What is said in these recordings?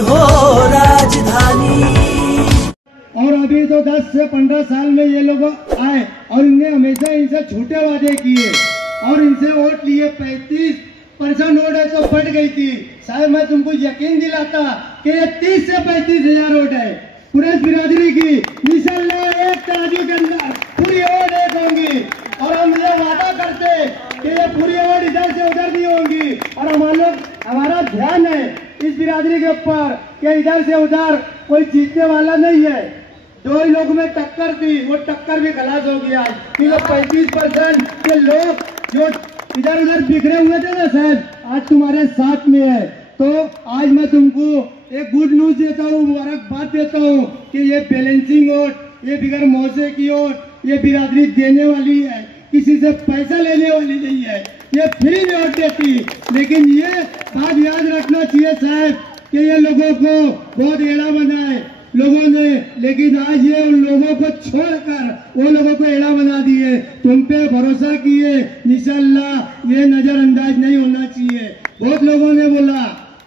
हो राजधानी। और अभी तो 10 से 15 साल में ये लोग आए और इनने हमेशा इनसे झूठे वादे किए और इनसे वोट लिए। 35% वोट है तो फट गई थी। शायद मैं तुमको यकीन दिलाता कि ये 30 से 35 हजार वोट है कुरैश बिरादरी की। इंशाअल्लाह एक तराजू के अंदर पूरी वोट एक होंगी और हम ये वादा करते कि ये पूरी वोट इधर से उधर नहीं होंगी। और हमारा ध्यान है इस बिरादरी के ऊपर कि इधर से उधर कोई जीतने वाला नहीं है। दो ही लोगों में टक्कर थी, वो टक्कर भी खलास हो गया क्योंकि 35% के लोग जो इधर उधर बिखरे हुए थे ना साहब, आज तुम्हारे साथ में है। तो आज मैं तुमको एक गुड न्यूज देता हूँ, मुबारकबाद देता हूँ कि ये बैलेंसिंग वोट, ये बिगर मौजे की वोट, ये बिरादरी देने वाली है, किसी से पैसा लेने वाली नहीं है, ये फ्री में वोट देती। लेकिन ये बात याद रखना चाहिए साहब कि ये लोगों को बहुत एड़ा बना है लोगों ने, लेकिन आज ये उन लोगों को छोड़कर वो लोगों को एड़ा बना दिए। तुम पे भरोसा किए, इंशाअल्लाह ये नजरअंदाज नहीं होना चाहिए। बहुत लोगों ने बोला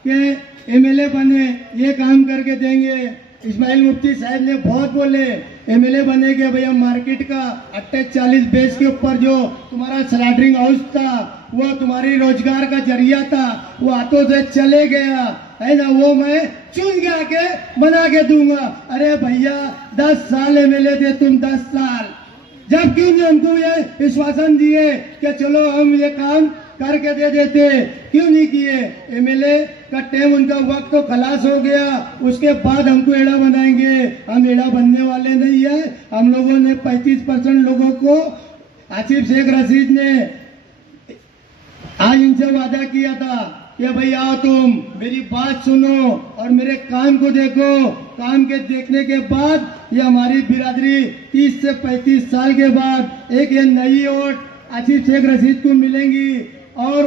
कि एमएलए बने, ये काम करके देंगे। इस्माइल मुफ्ती साहब ने बहुत बोले एमएलए बने के भैया मार्केट का 48-40 बेस के ऊपर जो तुम्हारा स्लैटरिंग हाउस था वो तुम्हारी रोजगार का जरिया था, वो हाथों से चले गया है ना, वो मैं चुन के आके बना के दूंगा। अरे भैया 10 साल एमएलए थे तुम, 10 साल, जब क्यों नहीं हमको ये विश्वासन दिए कि चलो हम ये काम करके दे देते, क्यों नहीं किए? एमएलए का टाइम उनका वक्त तो खलास हो गया, उसके बाद हमको एड़ा बनाएंगे। हम एड़ा बनने वाले नहीं है। हम लोगों ने 35% लोगों को, आसिफ शेख रशीद ने आज इनसे वादा किया था कि भाई आओ तुम मेरी बात सुनो और मेरे काम को देखो। काम के देखने के बाद ये हमारी बिरादरी 30 से 35 साल के बाद एक ये नई वोट आसिफ शेख रशीद को मिलेंगी। और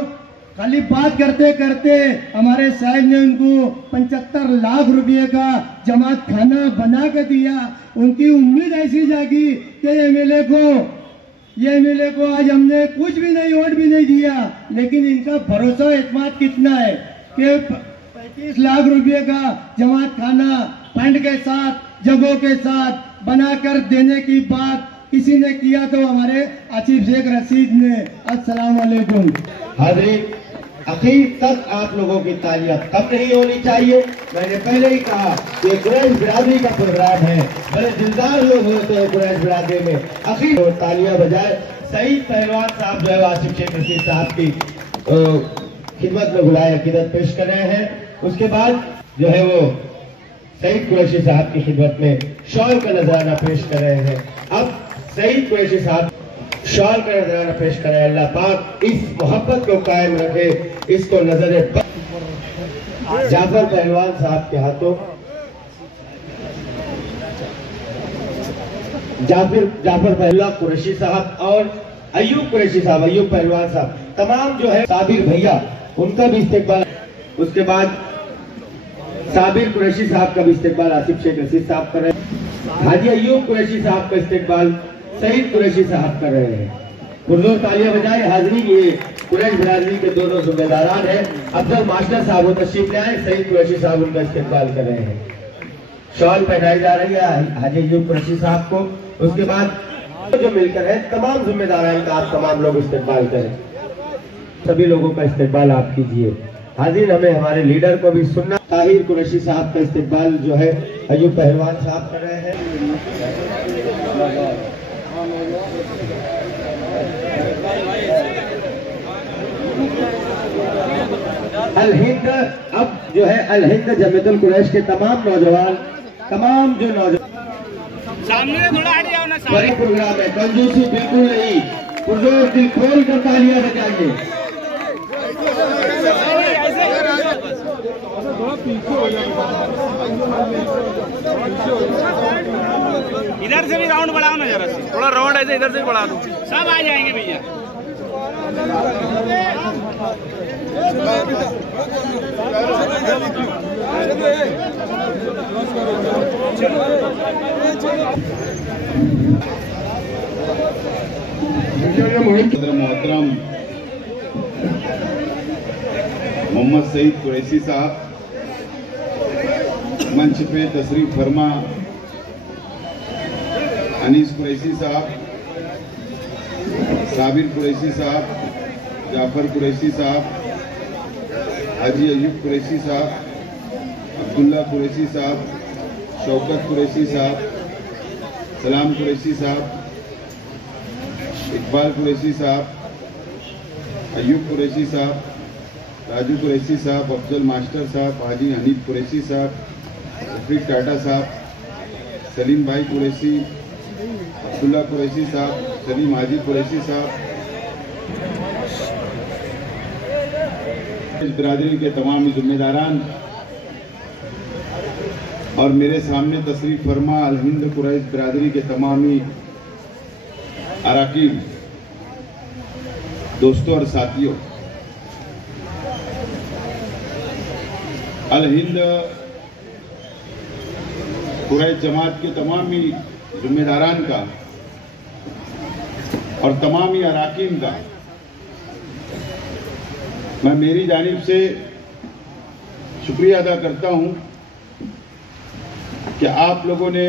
खाली बात करते करते हमारे साहब ने उनको 75 लाख रुपए का जमात खाना बना के दिया। उनकी उम्मीद ऐसी जागी कि ये एमएलए को आज हमने कुछ भी नहीं, वोट भी नहीं दिया, लेकिन इनका भरोसा एतमाद कितना है कि 35 लाख रुपए का जमात खाना फंड के साथ, जगहों के साथ बनाकर देने की बात किसी ने किया तो हमारे आसिफ शेख रशीद ने। अस्सलाम वालेकुम। हाज़रीन, आखिर तक आप लोगों की तालियां कम नहीं होनी चाहिए। मैंने पहले ही कहा कि कुरैश बिरादरी का प्रोग्राम है, बड़े दिलदार लोग होते हैं कुरैश बिरादरी में। आखिर तालियां बजाए सईद पहलवान साहब जो है आसिफ शेख रशीद साहब की खिदमत में बुलाए अकीदत पेश कर रहे हैं। उसके बाद जो है वो सईद कुरैशी साहब की खिदमत में शॉल का नजराना पेश कर रहे हैं। अब सईद कुरैशी साहब शॉल का नजराना पेश करें। अल्लाह पाक इस मोहब्बत को कायम रखे, इसको नजरे जाफर पहलवान साहब के हाथों जाफर पहलवान कुरैशी साहब और अयूब कुरैशी साहब, अयूब पहलवान साहब, तमाम जो है साबिर भैया, उनका भी इस्तेकबाल। उसके बाद साबिर कुरैशी साहब का भी इस्तेकबाल आसिफ शेख रशीद साहब कर रहे हैं। हाजी अयूब कुरैशी साहब का इस्तेकबाल सईद कुरैशी साहब कर रहे हैं। पुरजोर तालियां बजाए। हाजिरी ये कुरैश बिरादरी के दोनों जिम्मेदारान हैं। अफजल मास्टर साहब वो तशरीफ ले आए, सईद कुरैशी साहब उनका इस्तेकबाल कर रहे हैं। शॉल पहनाई जा रही है हाजी अयूब कुरैशी साहब को। उसके बाद जो मिलकर है तमाम जिम्मेदारान का आप तमाम लोग इस्तेकबाल करें, सभी लोगों का इस्तेकबाल आप कीजिए। हाजिर हमें हमारे लीडर को भी सुनना। ताहिर कुरैशी साहब का इस्तेकबाल जो है अयूब पहलवान साहब कर रहे हैं। अल हिंद, अब जो है अल हिंद जमीयतुल कुरैश के तमाम नौजवान, तमाम जो नौजवान सामने थोड़ा हट जाओ ना, बड़े प्रोग्राम है, कंजूसी बिल्कुल नहीं, पुरजोर दिल खोल कर तालियां बजाएंगे। इधर से भी राउंड बढ़ाओ ना जरा, थोड़ा राउंड ऐसे इधर से बढ़ा दो, सब आ जाएंगे भैया। मोहतरम मोहम्मद सईद कुरैशी साहब, मंच पे तशरीफ फरमा अनीस कुरैशी साहब, साबिर कुरैशी साहब, जाफर कुरैशी साहब, हाजी अयूब कुरैशी साहब, अब्दुल्ला कुरैशी साहब, शौकत कुरैशी साहब, सलाम कुरैशी साहब, इकबाल कुरैशी साहब, अयूब कुरैशी साहब, राजू कुरैशी साहब, अफजल मास्टर साहब, हाजी हनीफ कुरैशी साहब, रफीक टाटा साहब, सलीम भाई कुरैशी, अब्दुल्ला कुरैशी साहब, सलीम हाजी कुरैशी साहब, इस बिरादरी के तमाम जिम्मेदारान और मेरे सामने तशरीफ फरमा अल हिंद कुरैश बिरादरी के तमामी अराकीन, दोस्तों और साथियों, अल हिंद कुरैश जमात के तमामी जिम्मेदारान का और तमामी अराकीन का मैं मेरी जानिब से शुक्रिया अदा करता हूं कि आप लोगों ने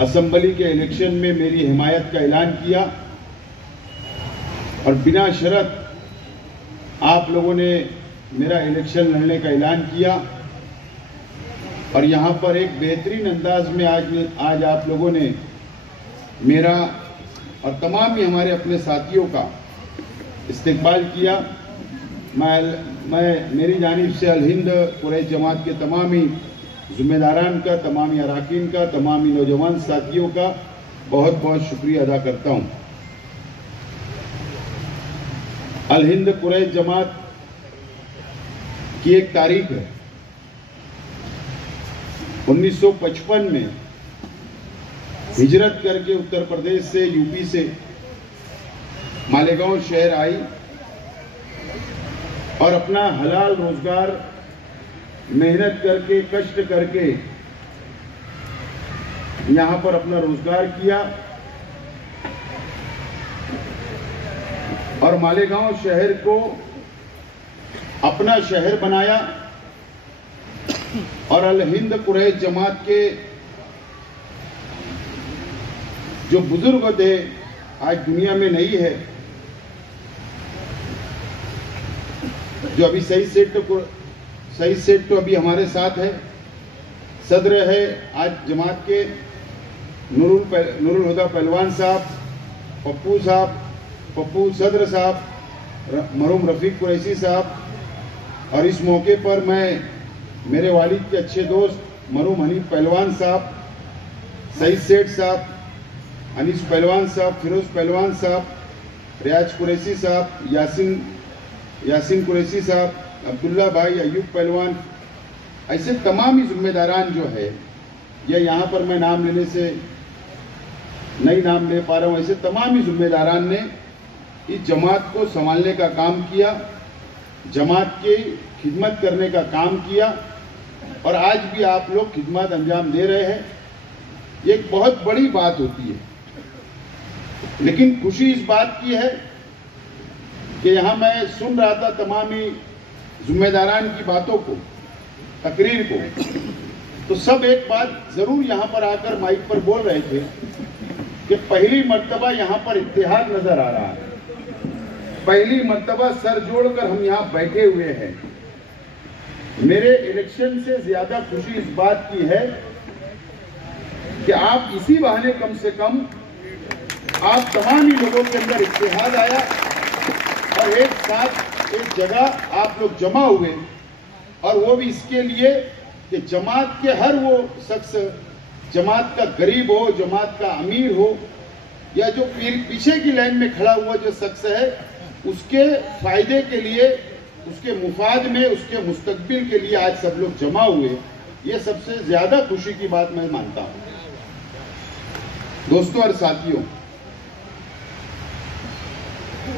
असेंबली के इलेक्शन में मेरी हिमायत का ऐलान किया और बिना शर्त आप लोगों ने मेरा इलेक्शन लड़ने का ऐलान किया और यहां पर एक बेहतरीन अंदाज में आज आप लोगों ने मेरा और तमाम ही हमारे अपने साथियों का इस्तकबाल किया। मैं मेरी जानिब से अल हिंद कुरैश जमात के तमामी जिम्मेदारान का, तमामी अराकीन का, तमामी नौजवान साथियों का बहुत बहुत शुक्रिया अदा करता हूं। अल हिंद कुरैश जमात की एक तारीख है 1955 में हिजरत करके उत्तर प्रदेश से, यूपी से मालेगांव शहर आई और अपना हलाल रोजगार मेहनत करके, कष्ट करके यहां पर अपना रोजगार किया और मालेगांव शहर को अपना शहर बनाया और अल हिंद कुरैश जमात के जो बुजुर्ग थे, आज दुनिया में नहीं है, जो अभी सही सेठ तो अभी हमारे साथ है, सदर है आज जमात के नूरुल हुदा पहलवान साहब, पप्पू सदर साहब, मरहूम रफीक कुरैशी साहब, और इस मौके पर मैं मेरे वालिद के अच्छे दोस्त मरहूम हनीफ पहलवान साहब, सईद सेठ साहब, अनीस पहलवान साहब, फिरोज पहलवान साहब, रियाज कुरैशी साहब, यासिन कुरैशी साहब, अब्दुल्ला भाई, अयूब पहलवान, ऐसे तमाम ही जिम्मेदारान जो है, या यहाँ पर मैं नाम लेने से नहीं नाम ले पा रहा हूँ, ऐसे तमाम ही जिम्मेदारान ने इस जमात को संभालने का काम किया, जमात की खिदमत करने का काम किया और आज भी आप लोग खिदमत अंजाम दे रहे हैं। ये एक बहुत बड़ी बात होती है, लेकिन खुशी इस बात की है कि यहां मैं सुन रहा था तमामी जिम्मेदारान की बातों को, तकरीर को, तो सब एक बात जरूर यहां पर आकर माइक पर बोल रहे थे कि पहली मर्तबा यहां पर इत्तेहाद नजर आ रहा है, पहली मर्तबा सर जोड़कर हम यहां बैठे हुए हैं। मेरे इलेक्शन से ज्यादा खुशी इस बात की है कि आप इसी बहाने कम से कम आप तमाम ही लोगों के अंदर इत्तेहाद आया और एक साथ एक जगह आप लोग जमा हुए, और वो भी इसके लिए कि जमात के हर वो शख्स, जमात का गरीब हो, जमात का अमीर हो, या जो पीछे की लाइन में खड़ा हुआ जो शख्स है, उसके फायदे के लिए, उसके मुफाद में, उसके मुस्तकबिल के लिए आज सब लोग जमा हुए। ये सबसे ज्यादा खुशी की बात मैं मानता हूं। दोस्तों और साथियों,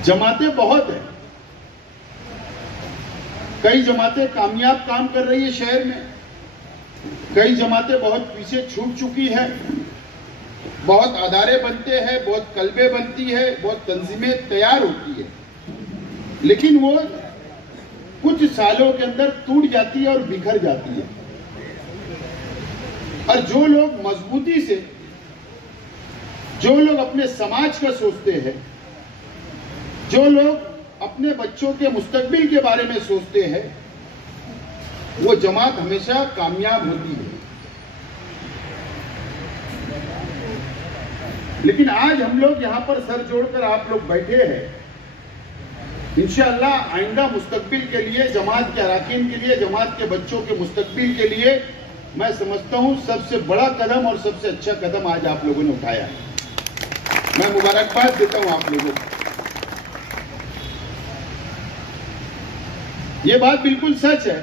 जमातें बहुत हैं, कई जमातें कामयाब काम कर रही है शहर में, कई जमातें बहुत पीछे छूट चुकी हैं, बहुत अदारे बनते हैं, बहुत कल्बे बनती है, बहुत तंजीमें तैयार होती है, लेकिन वो कुछ सालों के अंदर टूट जाती है और बिखर जाती है। और जो लोग मजबूती से, जो लोग अपने समाज का सोचते हैं, जो लोग अपने बच्चों के मुस्तकबिल के बारे में सोचते हैं, वो जमात हमेशा कामयाब होती है। लेकिन आज हम लोग यहां पर सर जोड़कर आप लोग बैठे हैं, इंशाअल्लाह आइंदा मुस्तकबिल के लिए, जमात के अरकान के लिए, जमात के बच्चों के मुस्तकबिल के लिए मैं समझता हूं सबसे बड़ा कदम और सबसे अच्छा कदम आज आप लोगों ने उठाया है। मैं मुबारकबाद देता हूं आप लोगों को। ये बात बिल्कुल सच है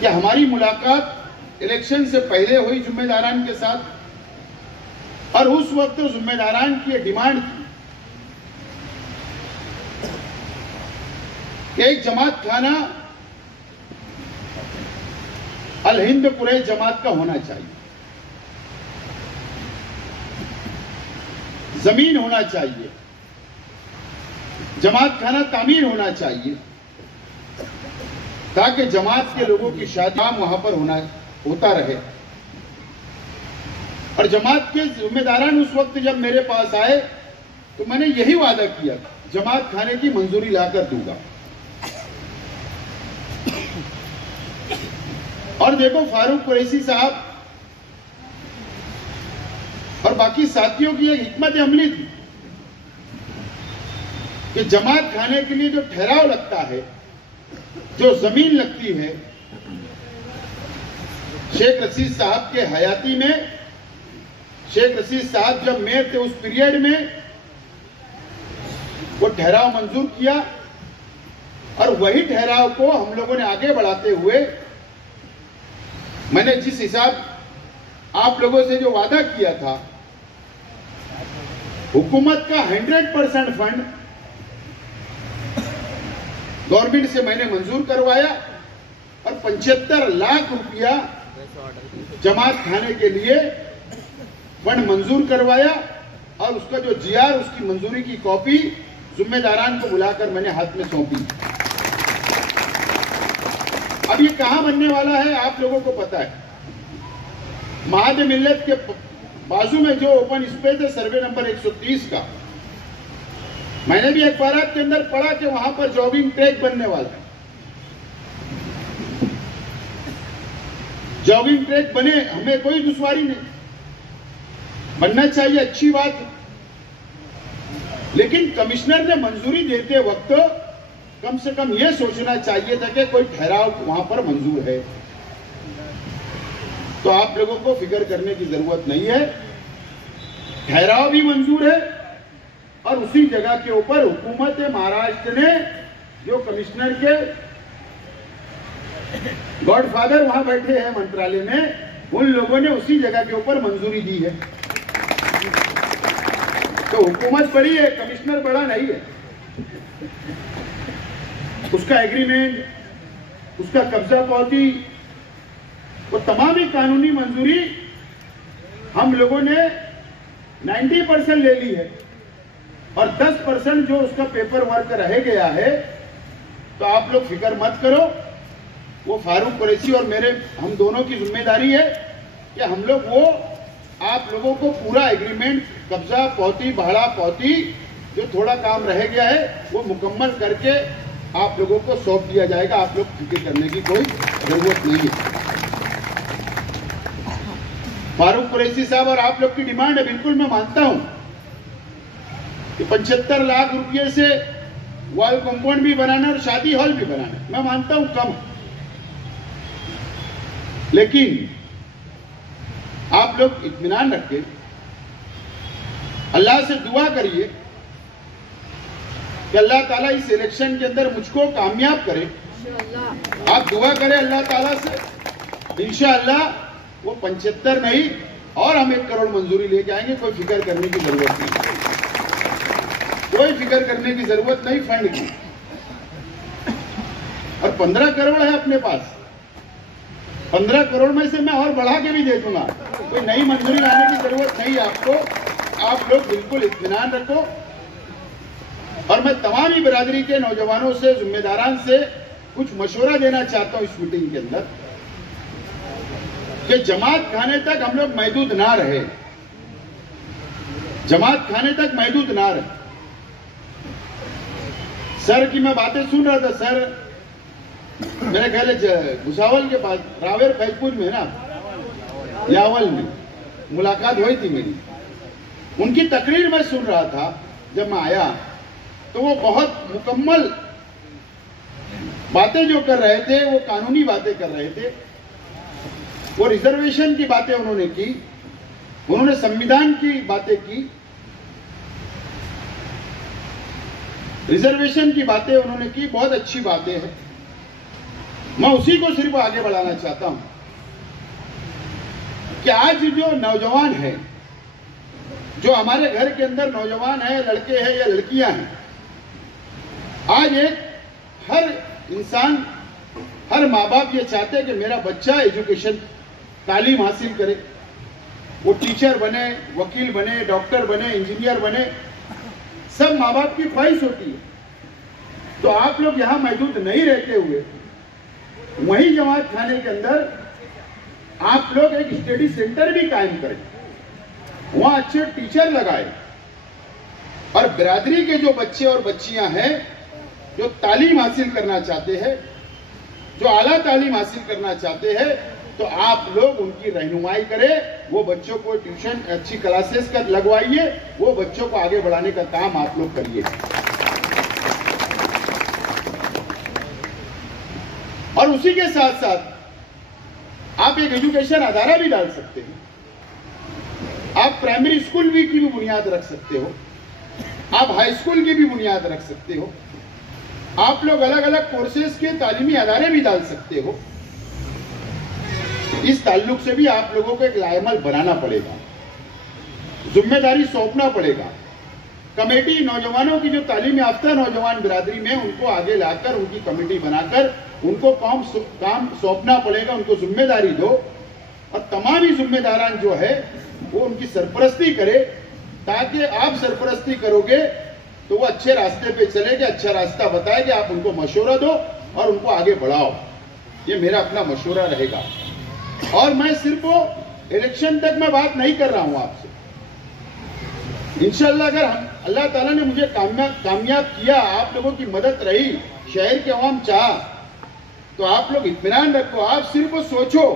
कि हमारी मुलाकात इलेक्शन से पहले हुई जिम्मेदारान के साथ, और उस वक्त जिम्मेदारान की डिमांड थी कि एक जमात खाना अल हिंद कुरैश जमात का होना चाहिए, जमीन होना चाहिए, जमात खाना तामीर होना चाहिए, ताकि जमात के लोगों की शादी वहां पर होता रहे। और जमात के जिम्मेदारान उस वक्त जब मेरे पास आए तो मैंने यही वादा किया, जमात खाने की मंजूरी लाकर दूंगा। और देखो फारूक कुरैशी साहब और बाकी साथियों की एक हिकमत अमली थी कि जमात खाने के लिए जो ठहराव लगता है, जो जमीन लगती है, शेख रशीद साहब के हयाती में, शेख रशीद साहब जब मेयर थे उस पीरियड में वो ठहराव मंजूर किया, और वही ठहराव को हम लोगों ने आगे बढ़ाते हुए मैंने जिस हिसाब आप लोगों से जो वादा किया था, हुकूमत का 100% फंड गवर्नमेंट से मैंने मंजूर करवाया और 75 लाख रुपया जमात खाने के लिए फंड मंजूर करवाया, और उसका जो जीआर, उसकी मंजूरी की कॉपी जिम्मेदारान को बुलाकर मैंने हाथ में सौंपी। अब ये कहां बनने वाला है आप लोगों को पता है, महाद मिल्लत के बाजू में जो ओपन स्पेस है सर्वे नंबर 130 का, मैंने भी अखबारात के अंदर पढ़ा कि वहां पर जॉगिंग ट्रैक बनने वाला है। जॉगिंग ट्रैक बने, हमें कोई दुश्वारी नहीं, बनना चाहिए, अच्छी बात है। लेकिन कमिश्नर ने मंजूरी देते वक्त कम से कम यह सोचना चाहिए था कि कोई ठहराव वहां पर मंजूर है। तो आप लोगों को फिक्र करने की जरूरत नहीं है, ठहराव भी मंजूर है, और उसी जगह के ऊपर हुकूमत महाराष्ट्र ने जो कमिश्नर के गॉडफादर वहां बैठे हैं मंत्रालय में, उन लोगों ने उसी जगह के ऊपर मंजूरी दी है। तो हुकूमत बड़ी है, कमिश्नर बड़ा नहीं है। उसका एग्रीमेंट, उसका कब्जा पावती, वो तमाम ही कानूनी मंजूरी हम लोगों ने 90% ले ली है, और 10% जो उसका पेपर वर्क रह गया है, तो आप लोग फिक्र मत करो। वो फारूक कुरैशी और हम दोनों की जिम्मेदारी है कि हम लोग वो आप लोगों को पूरा एग्रीमेंट, कब्जा पावती, भाड़ा पावती, जो थोड़ा काम रह गया है वो मुकम्मल करके आप लोगों को सौंप दिया जाएगा। आप लोग फिक्र करने की कोई जरूरत नहीं है। फारूक कुरैशी साहब और आप लोग की डिमांड है, बिल्कुल मैं मानता हूं कि 75 लाख रुपए से वॉल कंपाउंड भी बनाना और शादी हॉल भी बनाना, मैं मानता हूं कम, लेकिन आप लोग इत्मीनान रखें, अल्लाह से दुआ करिए कि अल्लाह ताला इस इलेक्शन के अंदर मुझको कामयाब करे। आप दुआ करें अल्लाह ताला से, इंशाअल्लाह वो 75 नहीं और हम 1 करोड़ मंजूरी लेके आएंगे। कोई फिक्र करने की जरूरत नहीं, कोई फिक्र करने की जरूरत नहीं फंड की। और 15 करोड़ है अपने पास, 15 करोड़ में से मैं और बढ़ा के भी दे दूंगा, कोई नई मंजूरी लाने की जरूरत नहीं है आपको। आप लोग बिल्कुल इत्मीनान रखो। और मैं तमाम ही बिरादरी के नौजवानों से, जिम्मेदारान से कुछ मशवरा देना चाहता हूं इस मीटिंग के अंदर कि जमात खाने तक हम लोग महदूद ना रहे, जमात खाने तक महदूद ना रहे। सर की मैं बातें सुन रहा था, सर मेरे ख्याल है भुसावल के पास रावेर फैजपुर में ना यावल में मुलाकात हुई थी मेरी, उनकी तकरीर मैं सुन रहा था। जब मैं आया तो वो बहुत मुकम्मल बातें जो कर रहे थे, वो कानूनी बातें कर रहे थे, वो रिजर्वेशन की बातें उन्होंने की, उन्होंने संविधान की बातें की, रिजर्वेशन की बातें उन्होंने की, बहुत अच्छी बातें हैं। मैं उसी को सिर्फ आगे बढ़ाना चाहता हूं कि आज जो नौजवान है, जो हमारे घर के अंदर नौजवान है, लड़के हैं या लड़कियां हैं, आज एक हर इंसान, हर माँ बाप ये चाहते हैं कि मेरा बच्चा एजुकेशन तालीम हासिल करे, वो टीचर बने, वकील बने, डॉक्टर बने, इंजीनियर बने, सब माँ बाप की ख्वाहिश होती है। तो आप लोग यहां महदूद नहीं रहते हुए वहीं जमात खाने के अंदर आप लोग एक स्टडी सेंटर भी कायम करें, वहां अच्छे टीचर लगाए, और बिरादरी के जो बच्चे और बच्चियां हैं जो तालीम हासिल करना चाहते हैं, जो आला तालीम हासिल करना चाहते हैं, तो आप लोग उनकी रहनुमाई करें, वो बच्चों को ट्यूशन अच्छी क्लासेस का लगवाइए, वो बच्चों को आगे बढ़ाने का काम आप लोग करिए। और उसी के साथ साथ आप एक एजुकेशन अदारा भी डाल सकते हैं, आप प्राइमरी स्कूल की भी बुनियाद रख सकते हो, आप हाई स्कूल की भी बुनियाद रख सकते हो, आप लोग अलग अलग कोर्सेज के तालीमी अदारे भी डाल सकते हो। इस ताल्लुक से भी आप लोगों को एक लाएमल बनाना पड़ेगा, जिम्मेदारी सौंपना पड़ेगा। कमेटी नौजवानों की जो तालीम याफ्ता नौजवान बिरादरी में, उनको आगे लाकर उनकी कमेटी बनाकर उनको काम सौंपना पड़ेगा, उनको जिम्मेदारी दो, और तमाम ही जिम्मेदारान जो है वो उनकी सरपरस्ती करे, ताकि आप सरपरस्ती करोगे तो वो अच्छे रास्ते पे चलेंगे, अच्छा रास्ता बताएंगे, आप उनको मशवरा दो और उनको आगे बढ़ाओ। ये मेरा अपना मशवरा रहेगा। और मैं सिर्फ इलेक्शन तक मैं बात नहीं कर रहा हूं आपसे। इंशाल्लाह अगर अल्लाह ताला ने मुझे कामयाब किया, आप लोगों की मदद रही, शहर के अवाम चाह, तो आप लोग इत्मीनान रखो। आप सिर्फ सोचो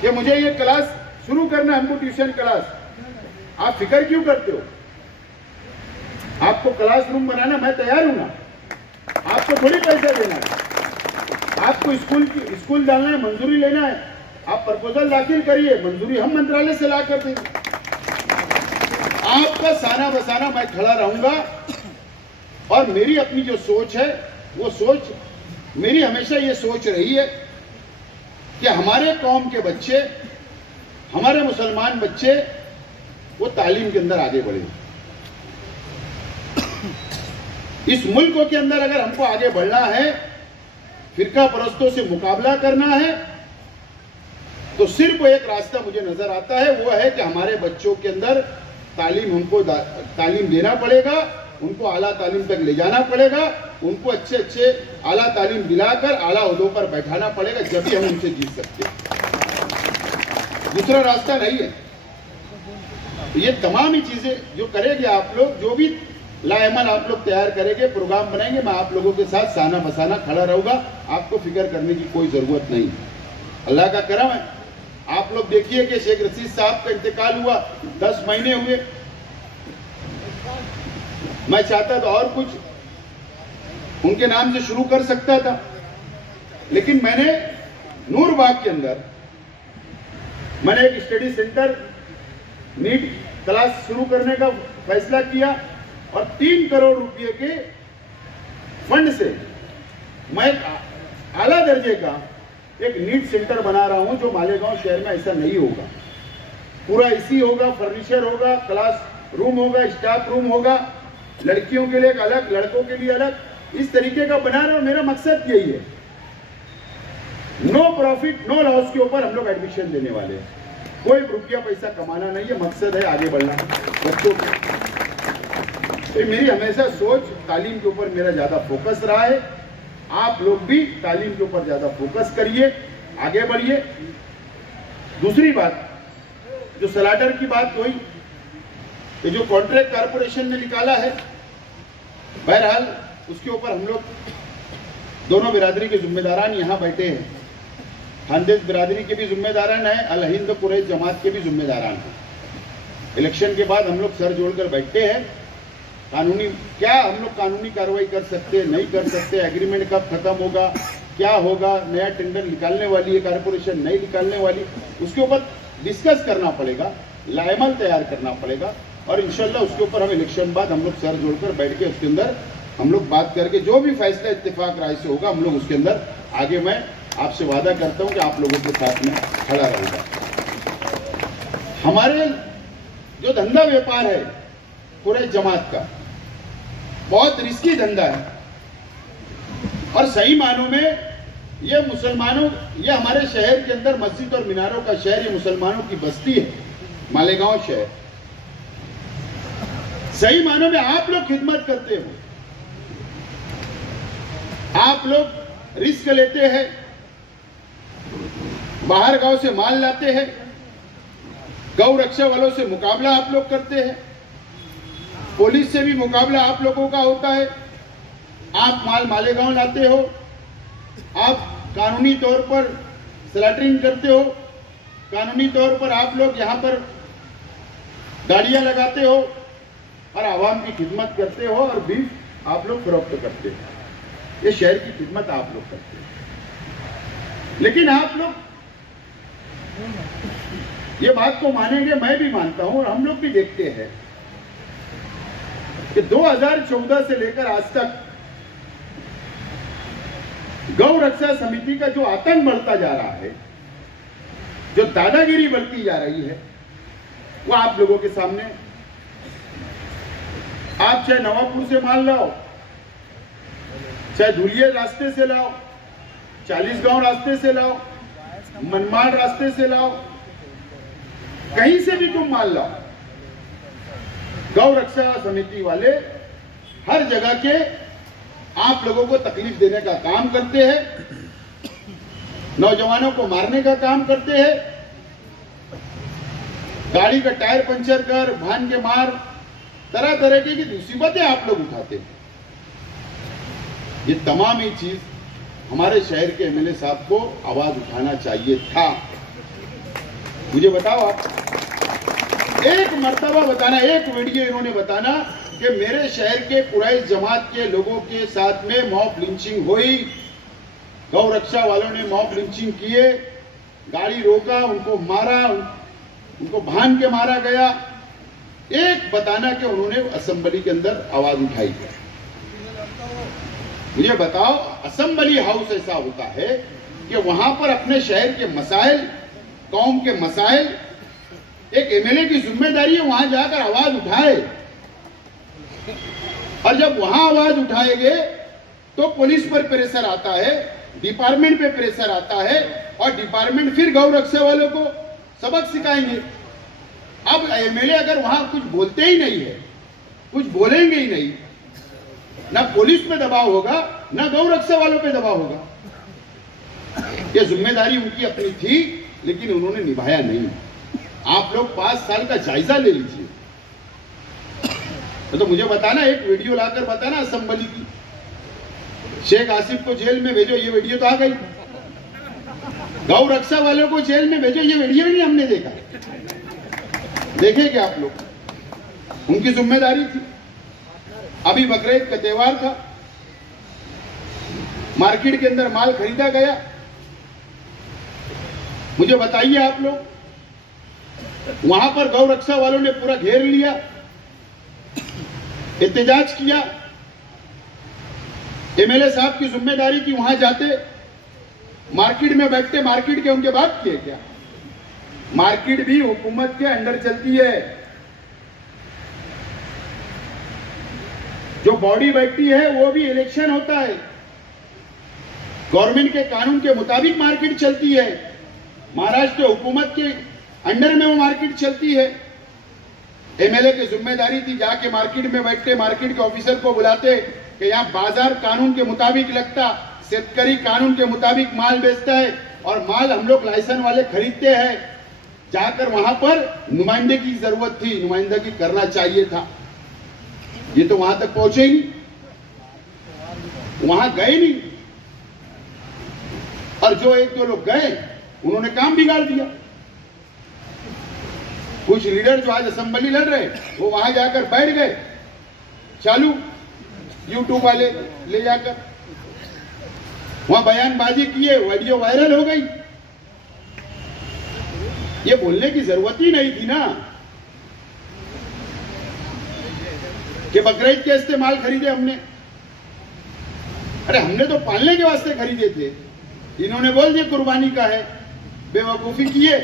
कि मुझे ये क्लास शुरू करना, हमको ट्यूशन क्लास, आप फिक्र क्यों करते हो? आपको क्लासरूम बनाना मैं तैयार हूं ना, आपको थोड़ी पैसा देना है, आपको स्कूल डालना है, मंजूरी लेना है, आप प्रपोजल दाखिल करिए, मंजूरी हम मंत्रालय से ला कर देंगे। आपका साना बसाना मैं खड़ा रहूंगा। और मेरी अपनी जो सोच है, वो सोच मेरी हमेशा ये सोच रही है कि हमारे कौम के बच्चे, हमारे मुसलमान बच्चे, वो तालीम के अंदर आगे बढ़े। इस मुल्क के अंदर अगर हमको आगे बढ़ना है, फिरका परस्तों से मुकाबला करना है, तो सिर्फ एक रास्ता मुझे नजर आता है, वो है कि हमारे बच्चों के अंदर तालीम, हमको तालीम देना पड़ेगा, उनको आला तालीम तक ले जाना पड़ेगा, उनको अच्छे अच्छे आला तालीम दिलाकर आला ओहदों पर बैठाना पड़ेगा, जब भी हम उनसे जीत सकते हैं। दूसरा रास्ता नहीं है। ये तमाम ही चीजें जो करेंगे आप लोग, जो भी लाएमल आप लोग तैयार करेंगे, प्रोग्राम बनाएंगे, मैं आप लोगों के साथ साना बसाना खड़ा रहूंगा। आपको फिक्र करने की कोई जरूरत नहीं। अल्लाह का करम है। आप लोग देखिए कि शेख रशीद साहब का इंतकाल हुआ, 10 महीने हुए। मैं चाहता तो और कुछ उनके नाम से शुरू कर सकता था, लेकिन मैंने नूरबाग के अंदर मैंने एक स्टडी सेंटर, नीट क्लास शुरू करने का फैसला किया, और 3 करोड़ रुपए के फंड से मैं आला दर्जे का एक नीट सेंटर बना रहा हूं, जो मालेगांव शहर में ऐसा नहीं होगा। पूरा एसी होगा, फर्नीचर होगा, क्लास रूम होगा, स्टाफ रूम होगा, लड़कियों के लिए एक अलग, लड़कों के लिए अलग, इस तरीके का बना रहा हूं। मेरा मकसद यही है, नो प्रॉफिट नो लॉस के ऊपर हम लोग एडमिशन देने वाले हैं। कोई रुपया पैसा कमाना नहीं है, मकसद है आगे बढ़ना बच्चों को। तो मेरी हमेशा सोच तालीम के ऊपर मेरा ज्यादा फोकस रहा है। आप लोग भी तालीम के ऊपर ज्यादा फोकस करिए, आगे बढ़िए। दूसरी बात, जो स्लाटर की बात हुई, ये जो कॉन्ट्रैक्ट कारपोरेशन ने निकाला है, बहरहाल उसके ऊपर हम लोग दोनों बिरादरी के जिम्मेदारान यहाँ बैठे हैं। खानदेश बिरादरी के भी जिम्मेदारान है, अल हिंद कुरैश जमात के भी जिम्मेदारान हैं। इलेक्शन के बाद हम लोग सर जोड़कर बैठते हैं, कानूनी क्या हम लोग कानूनी कार्रवाई कर सकते हैं, नहीं कर सकते, एग्रीमेंट कब खत्म होगा, क्या होगा, नया टेंडर निकालने वाली है कारपोरेशन, नहीं निकालने वाली, उसके ऊपर डिस्कस करना पड़ेगा, लाएमल तैयार करना पड़ेगा और इंशाल्लाह उसके ऊपर हम इलेक्शन बाद हम लोग सर जोड़कर बैठ के उसके अंदर हम लोग बात करके जो भी फैसला इत्तेफाक राय से होगा हम लोग उसके अंदर आगे, मैं आपसे वादा करता हूं कि आप लोगों के साथ में खड़ा रहूंगा। हमारे जो धंधा व्यापार है कुरैश जमात का, बहुत रिस्की धंधा है और सही मानों में ये मुसलमानों, ये हमारे शहर के अंदर मस्जिद और मीनारों का शहर, ये मुसलमानों की बस्ती है, मालेगांव शहर। सही मानों में आप लोग खिदमत करते हो, आप लोग रिस्क लेते हैं, बाहर गांव से माल लाते हैं, गौ रक्षा वालों से मुकाबला आप लोग करते हैं, पुलिस से भी मुकाबला आप लोगों का होता है, आप माल मालेगांव लाते हो, आप कानूनी तौर पर स्लैटरिंग करते हो, कानूनी तौर पर आप लोग यहां पर गाड़ियां लगाते हो और आवाम की खिदमत करते हो और बीफ आप लोग फरोख्त करते हो। ये शहर की खिदमत आप लोग करते हो। लेकिन आप लोग ये बात को मानेंगे, मैं भी मानता हूं और हम लोग भी देखते हैं कि 2014 से लेकर आज तक गौ रक्षा समिति का जो आतंक बढ़ता जा रहा है, जो दादागिरी बढ़ती जा रही है, वो आप लोगों के सामने। आप चाहे नवापुर से माल लाओ, चाहे धुलिये रास्ते से लाओ, 40 गांव रास्ते से लाओ, मनमाड़ रास्ते से लाओ, कहीं से भी तुम माल लाओ, गौ रक्षा समिति वाले हर जगह के आप लोगों को तकलीफ देने का काम करते हैं, नौजवानों को मारने का काम करते हैं, गाड़ी का टायर पंचर कर, भान के मार, तरह तरह की मुसीबतें आप लोग उठाते हैं। ये तमाम ही चीज हमारे शहर के एमएलए साहब को आवाज उठाना चाहिए था। मुझे बताओ, आप एक मर्तबा बताना, एक वीडियो इन्होंने बताना कि मेरे शहर के कुरैश जमात के लोगों के साथ में मॉब लिंचिंग हुई, गौ रक्षा वालों ने मॉब लिंचिंग किए, गाड़ी रोका, उनको मारा, उनको भान के मारा गया। एक बताना कि उन्होंने असेंबली के अंदर आवाज उठाई। मुझे बताओ, असेंबली हाउस ऐसा होता है कि वहां पर अपने शहर के मसाइल, कौम के मसाइल, एक एमएलए की जिम्मेदारी है वहां जाकर आवाज उठाए। और जब वहां आवाज उठाएंगे तो पुलिस पर प्रेशर आता है, डिपार्टमेंट पे प्रेशर आता है और डिपार्टमेंट फिर गौ रक्षा वालों को सबक सिखाएंगे। अब एमएलए अगर वहां कुछ बोलते ही नहीं है, कुछ बोलेंगे ही नहीं, ना पुलिस पे दबाव होगा, ना गौ रक्षा वालों पे दबाव होगा। ये जिम्मेदारी उनकी अपनी थी, लेकिन उन्होंने निभाया नहीं। आप लोग 5 साल का जायजा ले लीजिए। तो मुझे बताना, एक वीडियो लाकर बताना असेंबली की, शेख आसिफ को जेल में भेजो, ये वीडियो तो आ गई। गौ रक्षा वालों को जेल में भेजो, ये वीडियो नहीं हमने देखा। देखे क्या आप लोग? उनकी जिम्मेदारी थी। अभी बकरीद का त्योहार था, मार्केट के अंदर माल खरीदा गया। मुझे बताइए आप लोग, वहां पर गौ रक्षा वालों ने पूरा घेर लिया, एहतजाज किया। एमएलए साहब की जिम्मेदारी थी वहां जाते, मार्केट में बैठते, मार्केट के उनके बात किए क्या? मार्केट भी हुकूमत के अंडर चलती है। जो बॉडी बैठती है वो भी इलेक्शन होता है, गवर्नमेंट के कानून के मुताबिक मार्केट चलती है। महाराष्ट्र हुकूमत के अंडर में वो मार्केट चलती है। एमएलए की जिम्मेदारी थी जाके मार्केट में बैठते, मार्केट के ऑफिसर को बुलाते कि यहाँ बाजार कानून के मुताबिक लगता, शेतकरी कानून के मुताबिक माल बेचता है और माल हम लोग लाइसेंस वाले खरीदते हैं। जाकर वहां पर नुमाइंदगी की जरूरत थी, नुमाइंदगी करना चाहिए था। ये तो वहां तक पहुंचे ही नहीं, वहां गए नहीं, और जो एक दो लोग गए उन्होंने काम बिगाड़ दिया। कुछ लीडर जो आज असेंबली लड़ रहे वो वहां जाकर बैठ गए, चालू यूट्यूब वाले ले जाकर वहां बयानबाजी किए, वीडियो वायरल हो गई। ये बोलने की जरूरत ही नहीं थी ना कि बकरीद के इस्तेमाल खरीदे हमने। अरे हमने तो पालने के वास्ते खरीदे थे, इन्होंने बोल दिया कुर्बानी का है, बेवकूफी किए।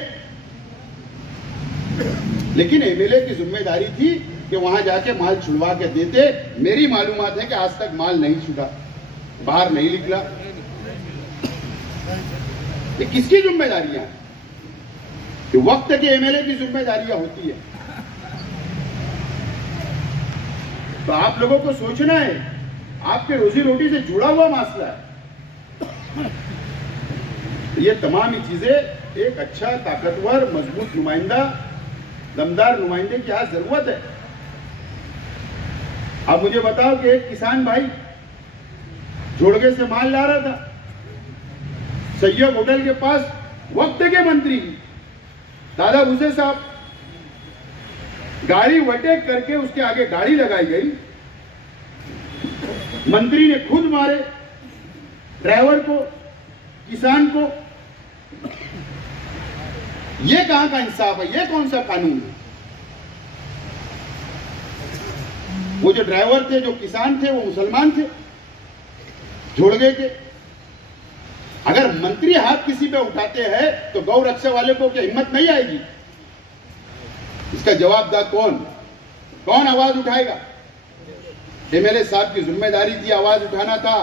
लेकिन एमएलए की जिम्मेदारी थी कि वहां जाके माल छुड़वा के देते। मेरी मालूमात है कि आज तक माल नहीं छुड़ा, बाहर नहीं निकला। ये किसकी जिम्मेदारियां हैं? कि वक्त के एमएलए की जिम्मेदारियां होती है। तो आप लोगों को सोचना है, आपके रोजी रोटी से जुड़ा हुआ मसला है। ये तमाम ही चीजें एक अच्छा, ताकतवर, मजबूत नुमाइंदा, दमदार नुमाइंदे की आज जरूरत है। अब मुझे बताओ कि एक किसान भाई जोड़गे से माल ला रहा था, सैयद होटल के पास वक्त के मंत्री दादा भूसे साहब, गाड़ी वटेक करके उसके आगे गाड़ी लगाई गई, मंत्री ने खुद मारे ड्राइवर को, किसान को। ये कहां का इंसाफ है? ये कौन सा कानून है? वो जो ड्राइवर थे, जो किसान थे, वो मुसलमान थे, जोड़गे के। अगर मंत्री हाथ किसी पे उठाते हैं तो गौ रक्षा वाले को क्या हिम्मत नहीं आएगी? इसका जवाबदार कौन आवाज उठाएगा? एमएलए साहब की जिम्मेदारी थी आवाज उठाना था,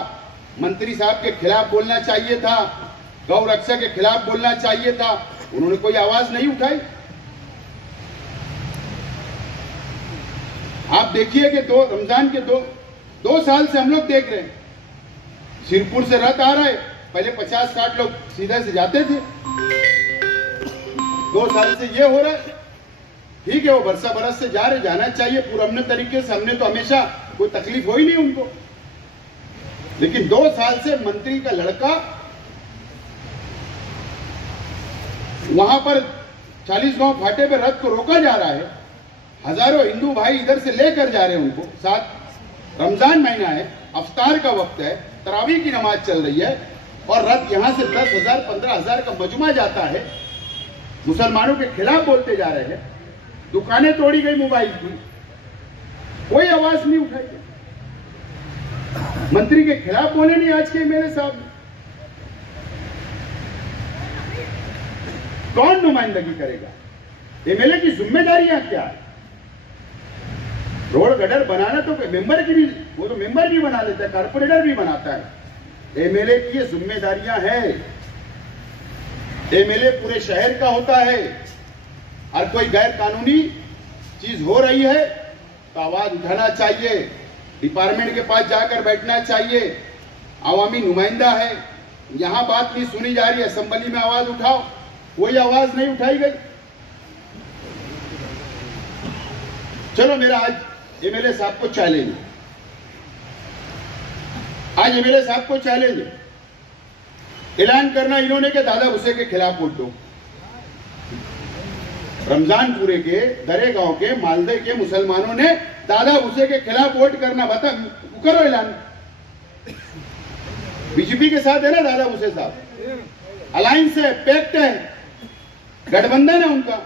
मंत्री साहब के खिलाफ बोलना चाहिए था, गौ रक्षा के खिलाफ बोलना चाहिए था। उन्होंने कोई आवाज नहीं उठाई। आप देखिए कि रमजान के दो साल से हम लोग देख रहे हैं, सिरपुर से रथ आ रहा है, पहले 50-60 लोग सीधे से जाते थे, 2 साल से ये हो रहा है। ठीक है, वो बरस से जा रहे, जाना चाहिए पुरअमन तरीके से, हमने तो हमेशा कोई तकलीफ हो ही नहीं उनको। लेकिन 2 साल से मंत्री का लड़का वहां पर 40 गांव फाटे पे रथ को रोका जा रहा है, हजारों हिंदू भाई इधर से लेकर जा रहे हैं उनको साथ। रमजान महीना है, अफ्तार का वक्त है, तरावी की नमाज चल रही है, और रथ यहां से 10,000 15,000 का मजमा जाता है, मुसलमानों के खिलाफ बोलते जा रहे हैं। दुकानें तोड़ी गई मोबाइल की, कोई आवाज नहीं उठाई। मंत्री के खिलाफ बोले नहीं आज के एमएलए साहब। कौन नुमाइंदगी करेगा? एमएलए की जिम्मेदारियां क्या है? रोड गटर बनाना तो मेंबर की भी, वो तो मेंबर भी बना लेता है, कारपोरेटर भी बनाता है। एमएलए की ये जिम्मेदारियां हैं। एमएलए पूरे शहर का होता है, और कोई गैर कानूनी चीज हो रही है तो आवाज उठाना चाहिए, डिपार्टमेंट के पास जाकर बैठना चाहिए। आवामी नुमाइंदा है, यहां बात नहीं सुनी जा रही, असेंबली में आवाज उठाओ, कोई आवाज नहीं उठाई गई। चलो, मेरा आज एमएलए साहब को चैलेंज, आज एमएलए साहब को चैलेंज ऐलान करना इन्होंने कि दादा भूसे के खिलाफ वोट दो। रमजानपुरे के, दरे गांव के, मालदे के मुसलमानों ने दादा भूसे के खिलाफ वोट करना, बता करो ऐलान। बीजेपी के साथ है ना दादा भूसे साहब, अलायंस है, पैक्ट है, गठबंधन है उनका।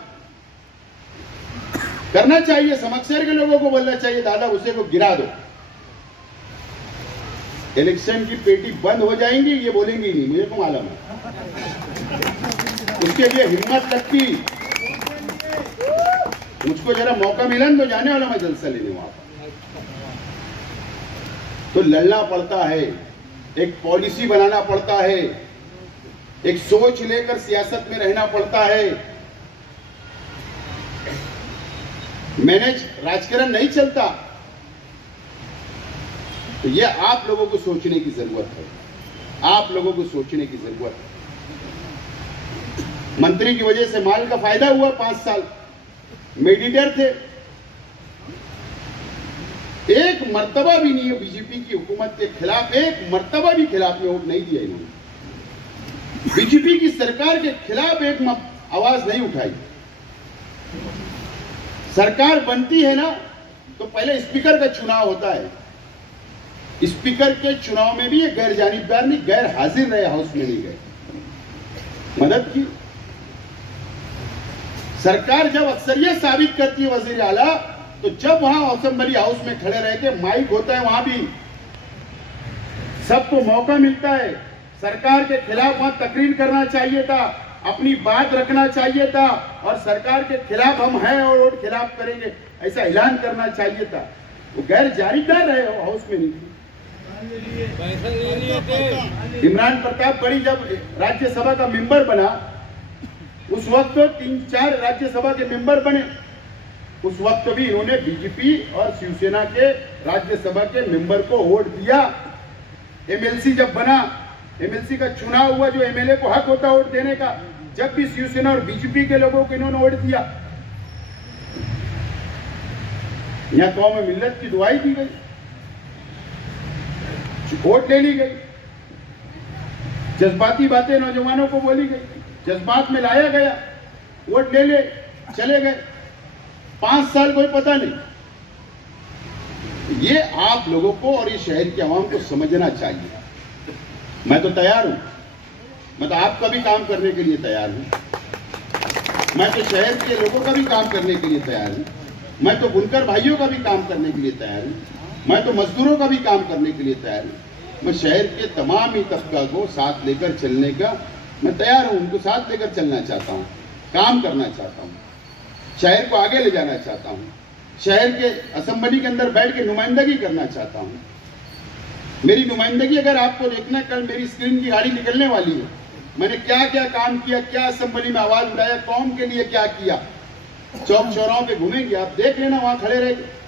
करना चाहिए, समक्षर के लोगों को बोलना चाहिए दादा भूसे को गिरा दो। इलेक्शन की पेटी बंद हो जाएंगी, ये बोलेंगे नहीं, मुझे को मालूम है। उसके लिए हिम्मत लगती, मुझको जरा मौका मिला तो जाने वाला मैं जलसा लेने वहां पर। तो लड़ना पड़ता है, एक पॉलिसी बनाना पड़ता है, एक सोच लेकर सियासत में रहना पड़ता है। मैनेज राजकारण नहीं चलता। तो ये आप लोगों को सोचने की जरूरत है, आप लोगों को सोचने की जरूरत है। मंत्री की वजह से माल का फायदा हुआ 5 साल, मेडिटर थे। एक मर्तबा भी नहीं है बीजेपी की हुकूमत के खिलाफ, एक मर्तबा भी खिलाफ में वोट नहीं दिया इन्होंने। बीजेपी की सरकार के खिलाफ एक आवाज नहीं उठाई। सरकार बनती है ना तो पहले स्पीकर का चुनाव होता है। स्पीकर के चुनाव में भी ये गैर जानिबदार नहीं, गैर हाजिर रहे, हाउस में नहीं गए, मदद की। सरकार जब अक्सरियत साबित करती है वजीर आला, तो जब वहां असेंबली हाउस में खड़े रह के माइक होता है, वहां भी सबको मौका मिलता है। सरकार के खिलाफ वहां तकरीर करना चाहिए था, अपनी बात रखना चाहिए था, और सरकार के खिलाफ हम हैं और वोट खिलाफ करेंगे ऐसा ऐलान करना चाहिए था। वो गैर जानिबदार रहे, हाउस में नहीं। इमरान प्रताप बड़ी जब राज्यसभा का मेंबर बना, उस वक्त 3-4 राज्यसभा के मेंबर बने, उस वक्त भी इन्होंने बीजेपी और शिवसेना के राज्यसभा के मेंबर को वोट दिया। एमएलसी जब बना, एमएलसी का चुनाव हुआ, जो एमएलए को हक होता वोट देने का, जब भी शिवसेना और बीजेपी के लोगों को इन्होंने वोट दिया। यहां कौम मिल्लत की दुआई दी गई, वोट ले ली गई, जज्बाती बातें नौजवानों को बोली गई, जज्बात में लाया गया, वोट ले ले चले गए। 5 साल कोई पता नहीं। ये आप लोगों को और ये शहर की आवाम को समझना चाहिए। मैं तो तैयार हूं, मैं तो आपका भी काम करने के लिए तैयार हूं, मैं तो शहर के लोगों का भी काम करने के लिए तैयार हूं, मैं तो बुनकर भाइयों का भी काम करने के लिए तैयार हूं, मैं तो मजदूरों का भी काम करने के लिए तैयार हूं। मैं शहर के तमाम ही तबका को साथ लेकर चलने का मैं तैयार हूं, उनको साथ लेकर चलना चाहता हूं, काम करना चाहता हूं, शहर को आगे ले जाना चाहता हूं, शहर के असेंबली के अंदर बैठ के नुमाइंदगी करना चाहता हूं। मेरी नुमाइंदगी अगर आपको देखना, कल मेरी स्क्रीन की गाड़ी निकलने वाली है, मैंने क्या क्या काम किया, क्या असेंबली में आवाज उठाया, कौम के लिए क्या किया, चौक चौराहों पे घूमेंगे, आप देख लेना, वहां खड़े रह के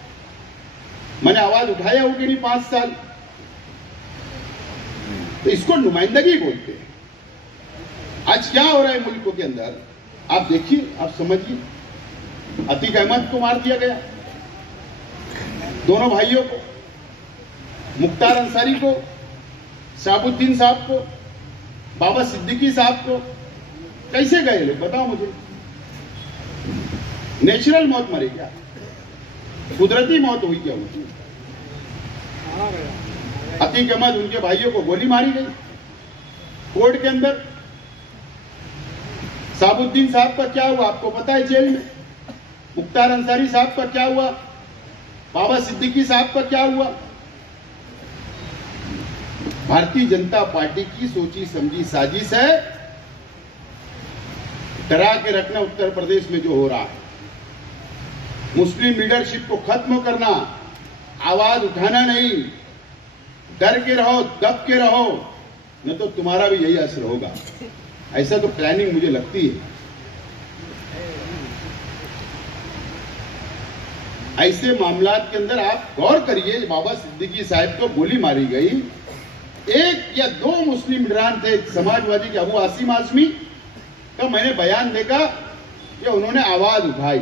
मैंने आवाज उठाया होगी नहीं 5 साल। तो इसको नुमाइंदगी बोलते हैं। आज क्या हो रहा है मुल्कों के अंदर, आप देखिए, आप समझिए। अतीक अहमद को मार दिया गया, दोनों भाइयों को, मुख्तार अंसारी को, शाहबुद्दीन साहब को, बाबा सिद्दीकी साहब को। कैसे गए लोग, बताओ मुझे। नेचुरल मौत मरे क्या, कुदरती मौत हुई क्या उनकी? अतीक अहमद, उनके भाइयों को गोली मारी गई कोर्ट के अंदर। शाहबुद्दीन साहब का क्या हुआ आपको पता है, जेल में। मुख्तार अंसारी साहब का क्या हुआ, बाबा सिद्दीकी साहब का क्या हुआ। भारतीय जनता पार्टी की सोची समझी साजिश है डरा के रखना उत्तर प्रदेश में जो हो रहा है। मुस्लिम लीडरशिप को खत्म करना, आवाज उठाना नहीं, डर के रहो, दब के रहो, न तो तुम्हारा भी यही असर होगा। ऐसा तो प्लानिंग मुझे लगती है। ऐसे मामलात के अंदर आप गौर करिए, बाबा सिद्दीकी साहब को गोली मारी गई, 1 या 2 मुस्लिम लीडरान थे, समाजवादी के अबू आसिम आजमी का मैंने बयान देखा कि उन्होंने आवाज उठाई,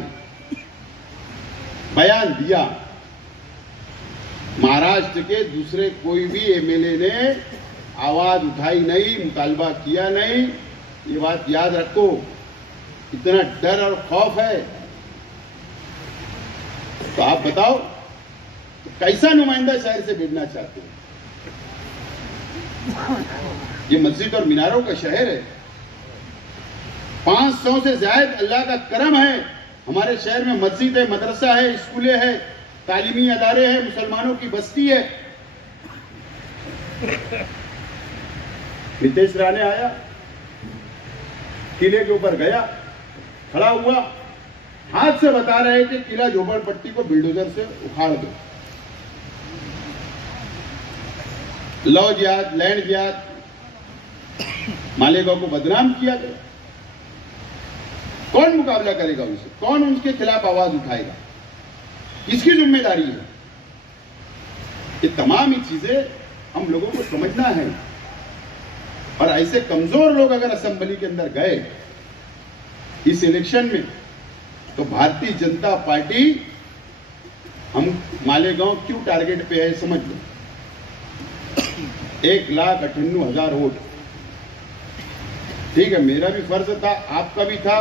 बयान दिया। महाराष्ट्र के दूसरे कोई भी एमएलए ने आवाज उठाई नहीं, मुतालबा किया नहीं। ये बात याद रखो। इतना डर और खौफ है तो आप बताओ तो कैसा नुमाइंदा शहर से भेजना चाहते हो? ये मस्जिद और मीनारों का शहर है। 500 से ज्यादा अल्लाह का करम है। हमारे शहर में मस्जिद है, मदरसा है, स्कूलें हैं, तालीमी अदारे हैं, मुसलमानों की बस्ती है। नीतीश राणे आया, किले के ऊपर गया, खड़ा हुआ, हाथ से बता रहे कि किला झोपड़पट्टी को बिल्डोजर से उखाड़ दो। लॉ जिहाद, लैंड जिहाद, मालेगांव को बदनाम किया गया। कौन मुकाबला करेगा उनसे? कौन उनके खिलाफ आवाज उठाएगा? किसकी जिम्मेदारी है? ये तमाम ही चीजें हम लोगों को समझना है। और ऐसे कमजोर लोग अगर असेंबली के अंदर गए इस इलेक्शन में, तो भारतीय जनता पार्टी हम मालेगांव क्यों टारगेट पे है समझ लो। 1,98,000 वोट, ठीक है, मेरा भी फर्ज था, आपका भी था,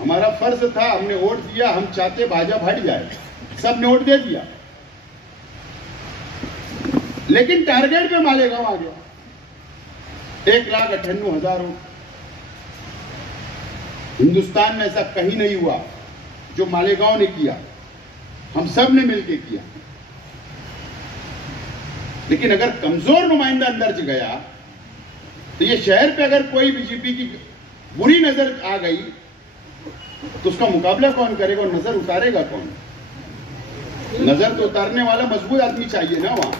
हमारा फर्ज था, हमने वोट दिया। हम चाहते भाजपा हट जाए, सबने वोट दे दिया, लेकिन टारगेट पे मालेगांव आ गया। 1,98,000 वोट। हिंदुस्तान में ऐसा कहीं नहीं हुआ जो मालेगांव ने किया, हम सब ने मिलकर किया। लेकिन अगर कमजोर नुमाइंदा अंदर से गया तो ये शहर पे अगर कोई बीजेपी की बुरी नजर आ गई तो उसका मुकाबला कौन करेगा और नजर उतारेगा कौन? नजर तो उतारने वाला मजबूत आदमी चाहिए ना वहां।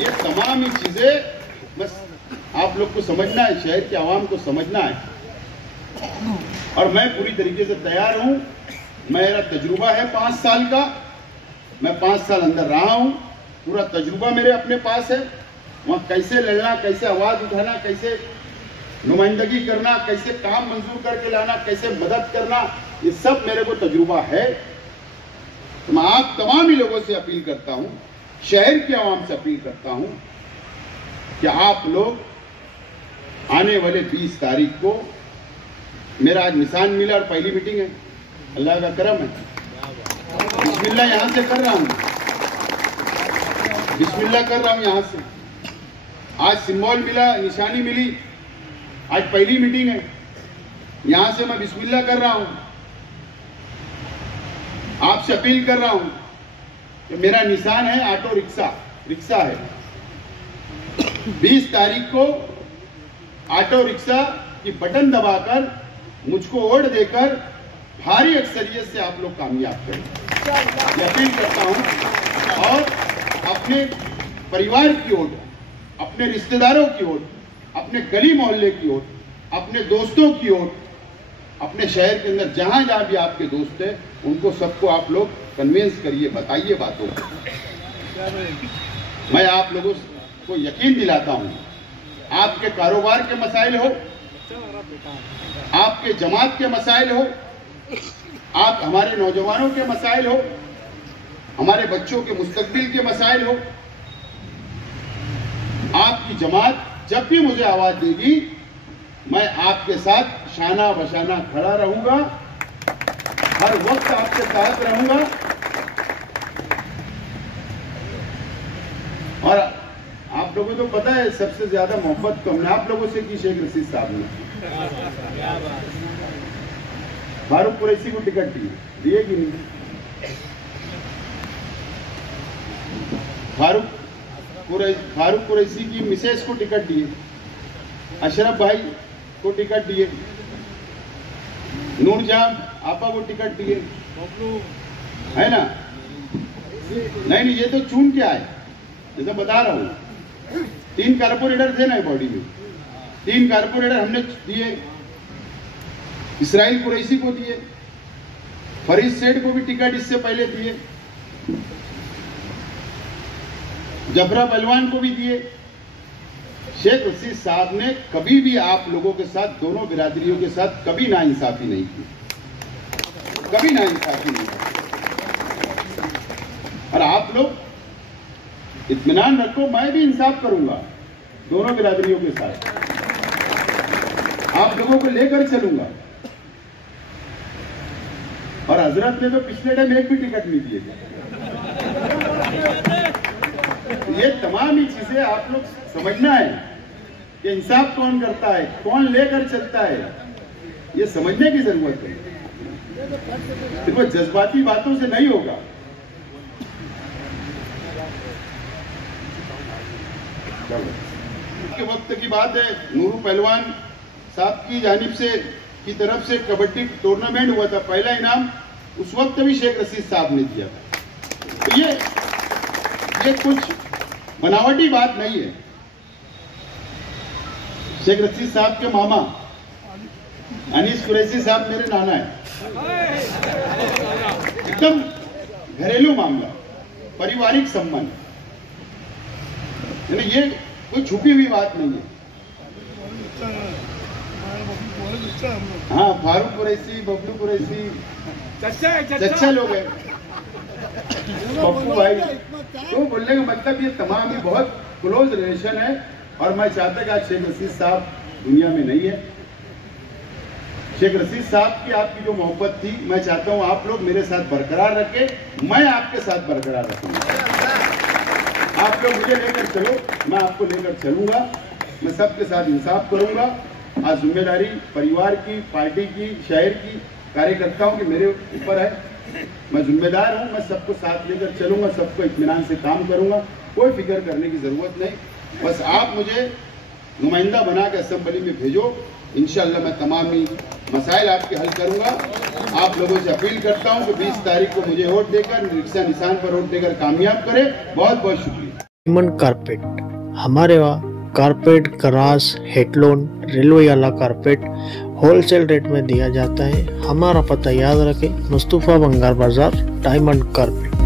ये तमाम ही चीजें बस आप लोग को समझना है, शहर के आवाम को समझना है। और मैं पूरी तरीके से तैयार हूं। मेरा तजुर्बा है 5 साल का, मैं 5 साल अंदर रहा हूं, पूरा तजुर्बा मेरे अपने पास है। वहां कैसे लड़ना, कैसे आवाज उठाना, कैसे नुमाइंदगी करना, कैसे काम मंजूर करके लाना, कैसे मदद करना, ये सब मेरे को तजुर्बा है। तो मैं आप तमाम ही लोगों से अपील करता हूं, शहर के आवाम से अपील करता हूं कि आप लोग आने वाले 20 तारीख को, मेरा आज निशान मिला और पहली मीटिंग है, अल्लाह का करम है, बिस्मिल्लाह यहां से कर रहा हूं, बिस्मिल्लाह कर रहा हूं यहां से। आज सिंबल मिला, निशानी मिली, आज पहली मीटिंग है, यहां से मैं बिस्मिल्लाह कर रहा हूं। आपसे अपील कर रहा हूं कि मेरा निशान है ऑटो रिक्शा, रिक्शा है। 20 तारीख को ऑटो रिक्शा की बटन दबाकर मुझको वोट देकर भारी अक्सरियत से आप लोग कामयाब करें, ये अपील करता हूं। और अपने परिवार की वोट, अपने रिश्तेदारों की वोट, अपने गली मोहल्ले की वोट, अपने दोस्तों की वोट, अपने शहर के अंदर जहां जहां भी आपके दोस्त हैं उनको सबको आप लोग कन्विंस करिए, बताइए बातों को। मैं आप लोगों को यकीन दिलाता हूं, आपके कारोबार के मसाइल हो, आपके जमात के मसाइल हो, आप हमारे नौजवानों के मसाइल हो, हमारे बच्चों के मुस्तकबिल के मसाइल हो, आपकी जमात जब भी मुझे आवाज देगी मैं आपके साथ शाना बशाना खड़ा रहूंगा, हर वक्त आपके साथ रहूंगा। और आप लोगों को पता है सबसे ज्यादा मोहब्बत तो हमने आप लोगों से की शेख रशीद साहब ने। फारूक कुरैशी को टिकट दिए कि नहीं? फारूक कुरैशी की मिसेज को टिकट दिए, अशरफ भाई को टिकट दिए, नूरजहां आपा को टिकट दिए, है ना? नहीं, ये तो चुन के आए, जैसे बता रहा हूं। 3 कारपोरेटर थे ना बॉडी में, 3 कारपोरेटर हमने दिए, इसराइल कुरैशी को दिए, फरीद सेठ को भी टिकट इससे पहले दिए, जफरा पहलवान को भी दिए। शेख रशीद साहब ने कभी भी आप लोगों के साथ, दोनों बिरादरियों के साथ कभी नाइंसाफी नहीं की, कभी नाइंसाफी नहीं की। और आप लोग इत्मीनान रखो, मैं भी इंसाफ करूंगा दोनों बिरादरियों के साथ, आप लोगों को लेकर चलूंगा। और हजरत ने तो पिछले टाइम एक भी टिकट नहीं दिए। ये तमाम ही चीजें आप लोग समझना है कि इंसाफ कौन करता है, कौन लेकर चलता है, ये समझने की जरूरत है। सिर्फ जज्बाती बातों से नहीं होगा। के वक्त की बात है, नूरू पहलवान साहब की जानिब से की तरफ से कबड्डी टूर्नामेंट हुआ था, पहला इनाम उस वक्त भी शेख रशीद साहब ने दिया था। तो ये कुछ बनावटी बात नहीं है। शेख रशीद साहब के मामा अनीस कुरैशी साहब मेरे नाना है, एकदम घरेलू मामला, पारिवारिक संबंध, यानी ये कोई छुपी हुई बात नहीं है। हाँ, फारूक कुरैशी, बबलू कुरैशी, चच्चा लोग हैं, पप्पू भाई। तो बोलने का मतलब ये तमाम ही बहुत क्लोज रिलेशन है। और मैं चाहता कि आज शेख रशीद साहब दुनिया में नहीं है। शेख रशीद साहब की आपकी जो मोहब्बत थी, मैं चाहता हूं आप लोग मेरे साथ बरकरार रखें, मैं आपके साथ बरकरार रखूंगा। आप लोग मुझे लेकर चलो, मैं आपको लेकर चलूंगा, मैं सबके साथ इंसाफ करूंगा। आज जिम्मेदारी परिवार की, पार्टी की, शहर की, कार्यकर्ताओं की मेरे ऊपर है। मैं जिम्मेदार हूं, मैं सबको साथ लेकर चलूंगा, सबको इत्मीनान से काम करूंगा, कोई फिक्र करने की जरूरत नहीं। बस आप मुझे नुमाइंदा बना के असेंबली में भेजो, इंशाल्लाह मैं तमाम ही मसाइल आपके हल करूंगा। आप लोगों से अपील करता हूं कि 20 तारीख को मुझे वोट देकर, रिक्शा निशान पर वोट देकर कामयाब करें। बहुत बहुत शुक्रिया। डायमंड कारपेट, हमारे वहाँ कारपेट, ग्रास, हेडलोन, रेलवे वाला कारपेट होलसेल रेट में दिया जाता है। हमारा पता याद रखें, मुस्तफा बंगार बाजार, डायमंड कारपेट।